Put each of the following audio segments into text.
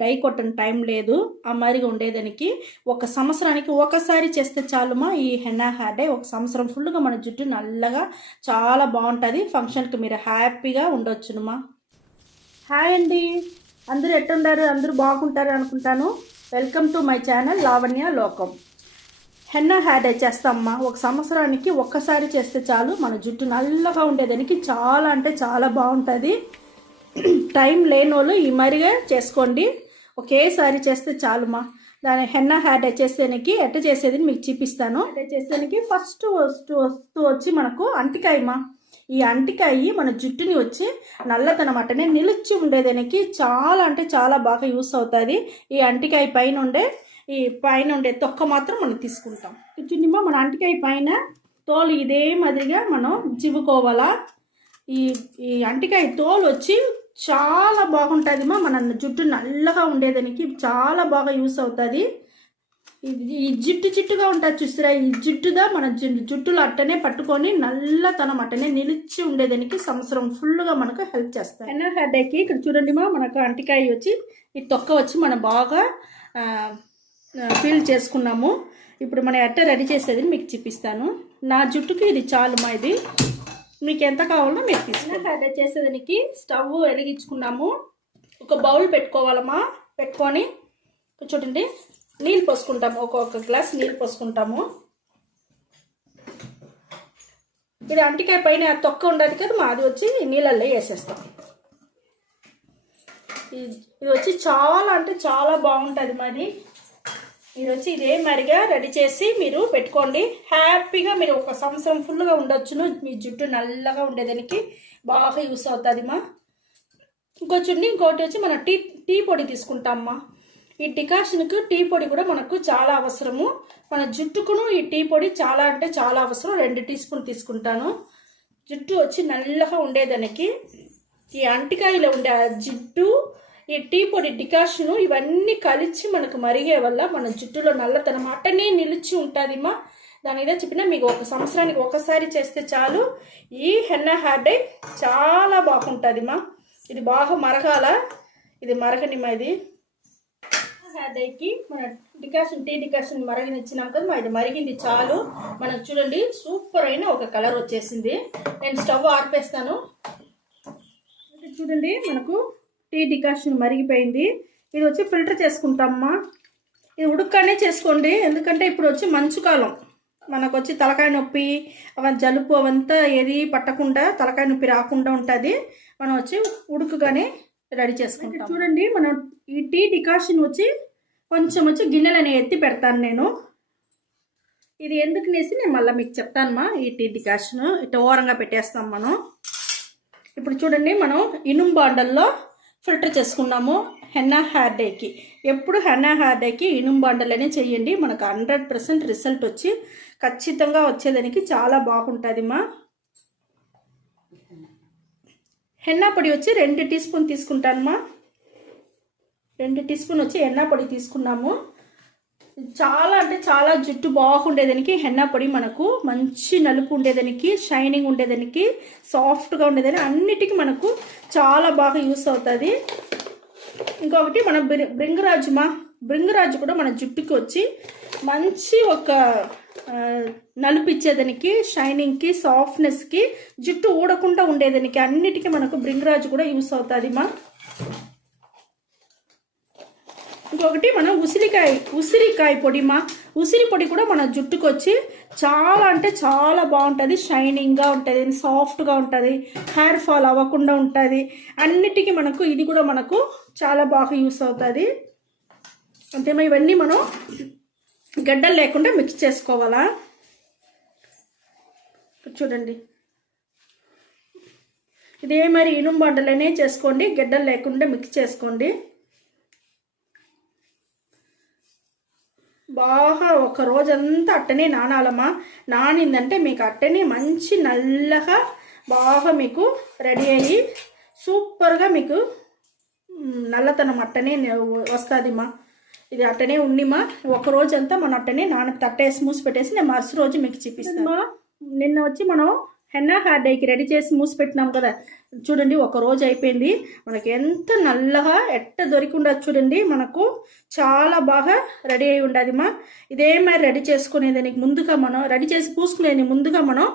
Die కొట్టని time లేదు ఆ మాదిరిగా ఉండేదానికి. ఒక సంవత్సరానికి ఒకసారి చేస్తే చాలుమా ఈ హెన్నా హెయిర్ డై. ఒక సంవత్సరం ఫుల్గా మన జుట్టు నల్లగా చాలా బాగుంటుంది. ఫంక్షన్కి మీరు హ్యాపీగా ఉండొచ్చునుమా. హాయ్ అండి, అందరూ ఎట్టుండారు? అందరూ బాగుంటారు అనుకుంటాను. Welcome to my channel Lavanya Lokam. Henna hair dye చేస్తామమ్మా. ఒక సంవత్సరానికి ఒక్కసారి చేస్తే చాలు మన జుట్టు నల్లగా ఉండేదానికి చాలా అంటే చాలా బాగుంటుంది. టైం లేని వాళ్ళు ఈ మరిగా చేసుకోండి. ఒకేసారి చేస్తే చాలుమా. దాని హెన్నా హెయిర్ డై చేసేదానికి ఎట్ట చేసేది మీకు చూపిస్తాను. డై చేసేదానికి ఫస్ట్ వస్తూ వచ్చి మనకు అంటికాయమా. ఈ అంటికాయ మన జుట్టుని వచ్చి నల్లతనం అట్టనే నిలిచి ఉండేదానికి చాలా అంటే చాలా బాగా యూస్ అవుతుంది. ఈ అంటికాయ పైన ఉండే తొక్క మాత్రం మనం తీసుకుంటాం. చూడండిమా, మన అంటికాయ పైన తోలు ఇదే మాదిరిగా మనం జివ్వుకోవాలా. ఈ అంటికాయ తోలు వచ్చి చాలా బాగుంటుందిమా. మన జుట్టు నల్లగా ఉండేదానికి చాలా బాగా యూస్ అవుతుంది. ఈ జిట్టుగా ఉంటుంది చూసిరా, ఈ జిట్టుదా మన జుట్టులో అట్టనే పట్టుకొని నల్లతనం అట్టనే నిలిచి ఉండేదానికి సంవత్సరం ఫుల్గా మనకు హెల్ప్ చేస్తాయి. హెన్నా హెయిర్ డైకి ఇక్కడ చూడండిమా, మనకు అంటికాయ వచ్చి ఈ తొక్క వచ్చి మనం బాగా ఫీల్ చేసుకున్నాము. ఇప్పుడు మనం ఎట్ట రెడీ చేసేది మీకు చూపిస్తాను. నా జుట్టుకి ఇది చాలుమా. ఇది మీకు ఎంత కావాలో మీరు తీసుకుని హెయిర్ డై చేసేదానికి స్టవ్ వెలిగించుకున్నాము. ఒక బౌల్ పెట్టుకోవాలమ్మా. పెట్టుకొని చూడండి, నీళ్ళు పోసుకుంటాము. ఒక్కొక్క గ్లాస్ నీళ్ళు పోసుకుంటాము. ఇది అంటికాయ పైన తొక్క ఉండదు కదా మా, అది వచ్చి నీళ్ళల్లో వేసేస్తాం. ఇది వచ్చి చాలా అంటే చాలా బాగుంటుంది మాది. ఇది వచ్చి ఇదే మరిగా రెడీ చేసి మీరు పెట్టుకోండి. హ్యాపీగా మీరు ఒక సంవత్సరం ఫుల్గా ఉండొచ్చును. మీ జుట్టు నల్లగా ఉండేదానికి బాగా యూస్ అవుతుంది మా. ఇంకోటి వచ్చి మనం టీ పొడి తీసుకుంటామమ్మా. ఈ డికాషన్కు టీ పొడి కూడా మనకు చాలా అవసరము. మన జుట్టుకును ఈ టీ పొడి చాలా అంటే చాలా అవసరం. 2 టీ స్పూన్ తీసుకుంటాను. జుట్టు వచ్చి నల్లగా ఉండేదానికి ఈ అంటికాయలో ఉండే జుట్టు, ఈ టీ పొడి, డికాషను ఇవన్నీ కలిసి మనకు మరిగే వల్ల మన జుట్టులో నల్లతనం అట్టనే నిలిచి ఉంటుందిమా. దాని మీద చెప్పిన మీకు ఒక సంవత్సరానికి ఒకసారి చేస్తే చాలు. ఈ హెన్నా హెయిర్ డై చాలా బాగుంటుందిమా. ఇది బాగా మరగాల. ఇది మరగనిమా. ఇది హెయిర్ డైకి మన టీ డికాషన్ మరగనిచ్చినాం కదా ఇది మరిగింది చాలు. మనకు చూడండి సూపర్ అయిన ఒక కలర్ వచ్చేసింది. నేను స్టవ్ ఆర్పేస్తాను. చూడండి, మనకు టీ డికాషన్ మరిగిపోయింది. ఇది వచ్చి ఫిల్టర్ చేసుకుంటామమ్మా. ఇది ఉడుక్కనే చేసుకోండి, ఎందుకంటే ఇప్పుడు వచ్చి మంచు కాలం. మనకు వచ్చి తలకాయ నొప్పి జలుపు అవంతా ఏది పట్టకుండా తలకాయ నొప్పి రాకుండా ఉంటుంది. మనం వచ్చి ఉడుకుగానే రెడీ చేసుకుంటాం. చూడండి, మనం ఈ టీ డికాషన్ వచ్చి కొంచెం వచ్చి గిన్నెలని ఎత్తి పెడతాను నేను. ఇది ఎందుకు నేసి నేను మళ్ళీ మీకు చెప్తానమ్మా. ఈ టీ డికాషన్ ఇట్లా ఓరంగా పెట్టేస్తాం మనం. ఇప్పుడు చూడండి, మనం ఇనుము బాండల్లో ఫిల్టర్ చేసుకున్నాము హెన్నా హెయిర్ డైకి. ఎప్పుడు హెన్నా హెయిర్ డైకి ఇనుము బాండల్లోనే చేయండి. మనకు 100% రిజల్ట్ వచ్చి ఖచ్చితంగా వచ్చేదానికి చాలా బాగుంటుందిమా. హెన్నా పొడి వచ్చి 2 టీ స్పూన్ తీసుకుంటానమ్మా. 2 టీ స్పూన్ వచ్చి హెన్నా పొడి తీసుకున్నాము. చాలా అంటే చాలా జుట్టు బాగుండేదానికి హెన్నా పొడి మనకు మంచి నలుపు ఉండేదానికి, షైనింగ్ ఉండేదానికి, సాఫ్ట్గా ఉండేదానికి అన్నిటికీ మనకు చాలా బాగా యూస్ అవుతుంది. ఇంకొకటి మన భృంగరాజు కూడా మన జుట్టుకి వచ్చి మంచి ఒక నలుపు ఇచ్చేదానికి, షైనింగ్కి, సాఫ్ట్నెస్కి, జుట్టు ఊడకుండా ఉండేదానికి అన్నిటికీ మనకు భృంగరాజు కూడా యూస్ అవుతుంది మా. ఇంకొకటి మనం ఉసిరికాయ పొడి మా. ఉసిరి పొడి కూడా మన జుట్టుకు వచ్చి చాలా అంటే చాలా బాగుంటుంది. షైనింగ్గా ఉంటుంది, సాఫ్ట్గా ఉంటుంది, హెయిర్ ఫాల్ అవ్వకుండా ఉంటుంది. అన్నిటికీ మనకు ఇది కూడా మనకు చాలా బాగా యూస్ అవుతుంది. అంతేమో ఇవన్నీ మనం గడ్డలు లేకుండా మిక్స్ చేసుకోవాలా. చూడండి, ఇదే మరి ఇనుము బండలనే చేసుకోండి, గడ్డలు లేకుండా మిక్స్ చేసుకోండి. బాగా ఒక రోజంతా అట్టనే నానాలమ్మా. నానిందంటే మీకు అట్టనే మంచి నల్లగా బాగా మీకు రెడీ అయ్యి సూపర్గా మీకు నల్లతనం అట్టనే వస్తుందిమా. ఇది అట్టనే ఉండిమా. ఒక రోజంతా మనం అట్టనే తట్టేసి మూసి పెట్టేసి నేను మరుసటి రోజు మీకు చూపిస్తామా. నిన్న వచ్చి మనం హెన్నా హెయిర్ డైకి రెడీ చేసి మూసి పెట్టినాం కదా, చూడండి ఒక రోజు అయిపోయింది. మనకి ఎంత నల్లగా ఎట్ట దొరికి ఉండదు చూడండి. మనకు చాలా బాగా రెడీ అయి ఉండదు మా. ఇదే మరి రెడీ చేసుకునేదానికి ముందుగా మనం రెడీ చేసి పూసుకునేది ముందుగా మనం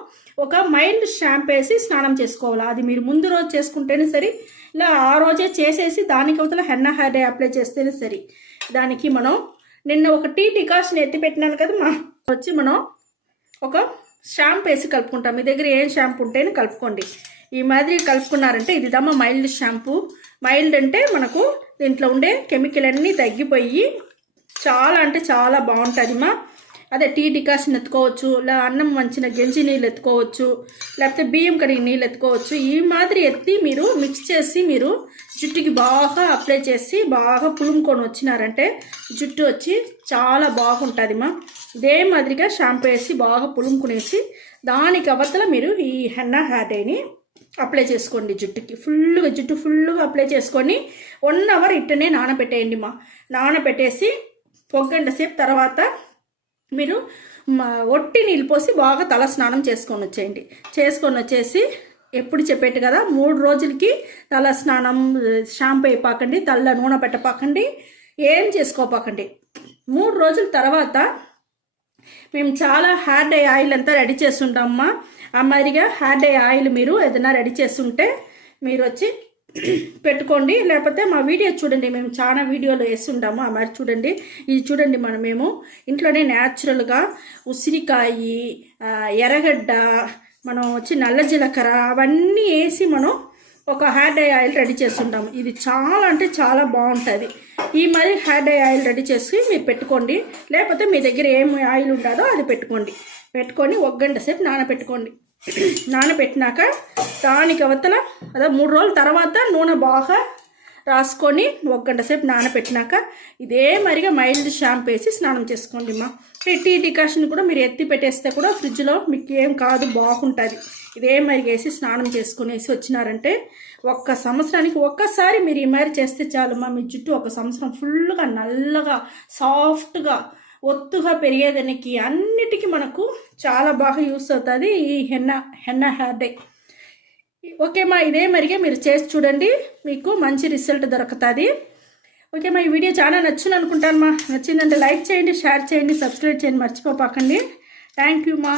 ఒక మైల్డ్ షాంపూ వేసి స్నానం చేసుకోవాలి. అది మీరు ముందు రోజు చేసుకుంటేనే సరి, ఇలా ఆ రోజే చేసేసి దానికి అవతల హెన్నా హెయిర్ డై అప్లై చేస్తేనే సరి. దానికి మనం నిన్న ఒక టీ డికాషన్ ఎత్తి పెట్టినాను కదా మా, వచ్చి మనం ఒక షాంపూ వేసి కలుపుకుంటాం. మీ దగ్గర ఏం షాంపూ ఉంటేనే కలుపుకోండి. ఈ మాదిరి కలుపుకున్నారంటే ఇది దమ్మ మైల్డ్ షాంపూ. మైల్డ్ అంటే మనకు దీంట్లో ఉండే కెమికల్ అన్నీ తగ్గిపోయి చాలా అంటే చాలా బాగుంటుంది మా. అదే టీ డికాషన్ ఎత్తుకోవచ్చు, ఇలా అన్నం వంచిన గెంజి నీళ్ళు ఎత్తుకోవచ్చు, లేకపోతే బియ్యం కడిగి నీళ్ళు ఎత్తుకోవచ్చు. ఈ మాదిరి ఎత్తి మీరు మిక్స్ చేసి మీరు జుట్టుకి బాగా అప్లై చేసి బాగా పులుముకొని వచ్చినారంటే జుట్టు వచ్చి చాలా బాగుంటుంది మా. ఇదే మాదిరిగా షాంపూ వేసి బాగా పులుముకునేసి దానికి అవతల మీరు ఈ హెన్నా హెయిర్ డైని అప్లై చేసుకోండి. జుట్టుకి జుట్టు ఫుల్గా అప్లై చేసుకొని 1 అవర్ ఇట్టనే నానబెట్టేయండి మా. నానబెట్టేసి 1 గంట సేపు తర్వాత మీరు ఒట్టి నీళ్ళు పోసి బాగా తల స్నానం చేసుకొని వచ్చేయండి. చేసుకొని వచ్చేసి ఎప్పుడు చెప్పేట్టు కదా 3 రోజులకి తల స్నానం షాంపూ అయిపోకండి, తల్ల నూనె పెట్టపాకండి, ఏం చేసుకోపాకండి. 3 రోజుల తర్వాత మేము చాలా హెయిర్ డై ఆయిల్ అంతా రెడీ చేస్తుంటామమ్మా. ఆ మాదిరిగా హెయిర్ డై ఆయిల్ మీరు ఏదైనా రెడీ చేస్తుంటే మీరు వచ్చి పెట్టుకోండి. లేకపోతే మా వీడియో చూడండి, మేము చాలా వీడియోలు వేస్తుంటాము. ఆ మరి చూడండి, ఇది చూడండి. మేము ఇంట్లోనే న్యాచురల్గా ఉసిరికాయ, ఎర్రగడ్డ, మనం వచ్చి నల్ల జీలకర్ర అవన్నీ వేసి మనం ఒక హెయిర్ డై ఆయిల్ రెడీ చేస్తుంటాము. ఇది చాలా అంటే చాలా బాగుంటుంది. ఈ మరి హెయిర్ డై ఆయిల్ రెడీ చేసి మీరు పెట్టుకోండి. లేకపోతే మీ దగ్గర ఏం ఆయిల్ ఉంటుందో అది పెట్టుకొని 1 గంట సేపు నానబెట్టుకోండి. నానబెట్టినాక దానికి అవతల అదే 3 రోజుల తర్వాత నూనె బాగా రాసుకొని 1 గంట సేపు నానబెట్టినాక ఇదే మరిగా మైల్డ్ షాంపూ వేసి స్నానం చేసుకోండి మా. టీ డికాషన్ కూడా మీరు ఎత్తి పెట్టేస్తే కూడా ఫ్రిడ్జ్లో మీకు ఏం కాదు, బాగుంటుంది. ఇదే మరిగా వేసి స్నానం చేసుకునేసి వచ్చినారంటే 1 సంవత్సరానికి ఒక్కసారి మీరు ఈ మరి చేస్తే చాలు మా. మీ జుట్టు 1 సంవత్సరం ఫుల్గా నల్లగా సాఫ్ట్గా ఒత్తుగా పెరిగేదానికి అన్నిటికీ మనకు చాలా బాగా యూస్ అవుతుంది ఈ హెన్నా హెయిర్ డై. ఓకే మా, ఇదే మరిగా మీరు చేసి చూడండి, మీకు మంచి రిజల్ట్ దొరుకుతుంది. ఓకే మా, ఈ వీడియో చాలా నచ్చింది అనుకుంటాను మా. నచ్చిందంటే లైక్ చేయండి, షేర్ చేయండి, సబ్స్క్రైబ్ చేయండి మర్చిపోపాకండి. థ్యాంక్ యూ మా.